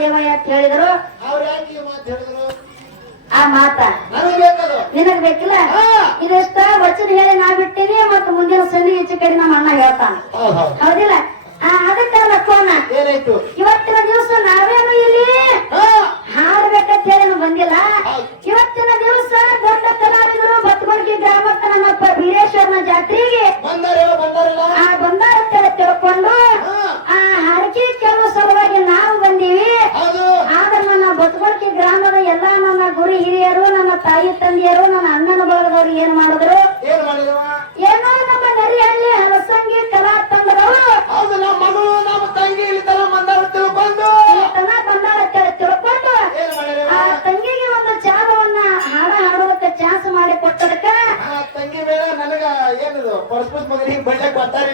ದೇವಯ್ಯ ಅಂತ ಹೇಳಿದ್ರು? ಅವ್ರು ಯಾಕೆ ಈ ಮಾತು ಹೇಳಿದ್ರು? ಆ ಮಾತ. ನನಗೆ ಬೇಕದು. ನಿನಗ್ ಬೇಕಿಲ್ಲ. ಇದೆಷ್ಟ ವಚನ ಹೇಳಿ ನಾ ಬಿಟ್ಟಿನಿ ಮತ್ತು ಮುಂದಿನ ಸನ್ನಿ ಹೆಚ್ಚು ಕಡೆ ನಮ್ಮ ಅಣ್ಣ ಹೇಳ್ತಾನ. ಹೌದು ಹೌದು. ಹೌದಿಲ್ಲ? ಆ ಅದಕ್ಕಲ್ಲ ಏನಾಯ್ತು? ಇವತ್ತಿನ ದಿವಸ ನಾವೇನು ಇಲ್ಲಿ? ಹಾ. ಹಾಡ್ಬೇಕಂತ ಹೇಳಿ ನಾವು ಬಂದಿಲ್ಲ. ಹೌದು. ಇವತ್ತಿನ ದಿವಸ ದೊಡ್ಡ ಕಲಾವಿದರು ಬತ್ಮರ್ಗಿ ಗ್ರಾಮಕ್ಕ ನಮ್ಮಪ್ಪ ವೀರೇಶ್ವರನ ಜಾತ್ರೆಗೆ ಬಂದಾರಿಲ್ಲ ಬಂದಾರಿಲ್ಲ ಆ ಬಂದಾರ ಅಂತೇಳಿ ತಿಳ್ಕೊಂಡು ಹಾ ಆ ಹಾಡಿಕೆ ಕೆಲವು ಸಲುವಾಗಿ ನಾವು ಬಂದೀವಿ ಹೌದು ಆದ್ರೆ ನನ್ನ ಬತ್ಮರ್ಗಿ ಗ್ರಾಮದ ಎಲ್ಲಾ ನನ್ನ ಗುರು ಹಿರಿಯರು ನನ್ನ ತಾಯಿ ತಂದೆಯರು ನನ್ನ ಅಣ್ಣನ ಬಳಗವರು ಏನ್ ಮಾಡಿದ್ರು? ಏನ್ ನಮ್ಮ ನರಿಯಲ್ಲಿ ಹಲಸಂಗಿ ಕಲಾ ತಂಡದವರು ಹೌದು ನಮ್ಮ ಮಗಳು ನಮ್ಮ ತಂಗಿ ಇಲ್ಲಿ ತರ ಮಂದಾರ ತಿಳ್ಕೊಂಡು. ತನ ಬಂದಾಳ ತಿಳ್ಕೊಂಡು ಆ ತಂಗಿಗೆ ಒಂದು ಜಾಗವನ್ನ ಹಾಡ ಹಾಡೋದಕ್ಕೆ ಚಾನ್ಸ್ ಮಾಡಿ ಕೊಟ್ಟದಕ್ಕ ತಂಗಿ ಮೇಲೆ ನನಗ ಏನಿದು? ಪರಸ್ಪರ ಮಗನಿಗೆ ಬಡ್ಡಕ್ಕೆ ಬರ್ತಾರೆ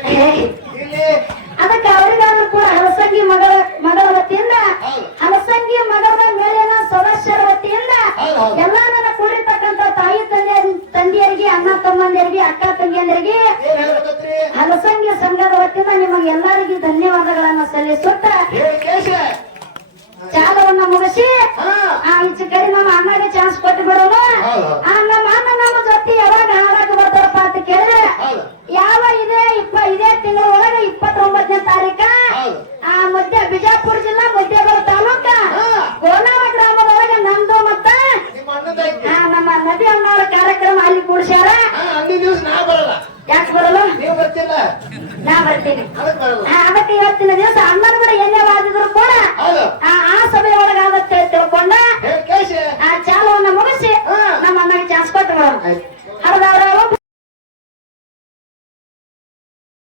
ಇಲ್ಲಿ. ಅದಕ್ಕೆ ಅವರಿಗಾದ್ರೂ ಕೂಡ ಹಲಸಂಗಿ ಮಗಳ ಮಗಳ ವತಿಯಿಂದ ಅಲಸಂಗಿ ಹಲಸಂಗಿ ಮಗಳ ಮೇಲಿನ ಸದಸ್ಯರ ವತಿಯಿಂದ ಎಲ್ಲ ನನ್ನ ಕೂಡಿರ್ತಕ್ಕಂಥ ತಾಯಿ ತಂದೆ ತಂದೆಯರಿಗೆ ಅಣ್ಣ ತಮ್ಮಂದಿರಿಗೆ ಅಕ್ಕ ತಂಗಿಯಂದಿರಿಗೆ ಏನ್ ಹೇಳ್ಬೇಕತ್ರಿ ಹಲಸಂಗಿ ಸಂಘದ ವತಿಯಿಂದ ನಿಮಗೆ ಎಲ್ಲರಿಗೂ ಧನ್ಯವಾದಗಳನ್ನು ಸಲ್ಲಿಸುತ್ತ ಚಾಲವನ್ನ ಮುಗಿಸಿ. ಈಚೆ ಕಡೆ ನಮ್ಮ ಅಣ್ಣಗೆ ಚಾನ್ಸ್ ಕೊಟ್ಟು ಬಿಡೋಣ ನಮ್ಮ ಅಣ್ಣ ನಮ್ಮ ಜೊತೆ ಯಾವಾಗ ಹಾಡಕ್ಕೆ ಬರ್ತಾರಪ್ಪ ಅಂತ ಕೇಳಿದ್ರೆ ಯಾವ ಇದೆ ಇಪ್ಪ ಇದೇ ತಿಂಗಳ ಒಳಗೆ ಇಪ್ಪತ್ತೊಂಬತ್ತನೇ ತಾರೀಕ? ಆ ಮಧ್ಯ ಬಿಜಾಪುರ ಜಿಲ್ಲಾ ಮಧ್ಯಗರ ತಾಲೂಕ. ಗೋನಾಳ ಗ್ರಾಮದೊಳಗೆ ನಂದು ಮತ್ತ ನಿಮ್ಮ ನದಿ ಅಣ್ಣವರ ಕಾರ್ಯಕ್ರಮ ಅಲ್ಲಿ ಕೂಡ್ಸ್ಯಾರ ಯಾಕೆ ಬರಲ್ಲ? ನಾ ಬರ್ತೀನಿ. ಅದಕ್ಕೆ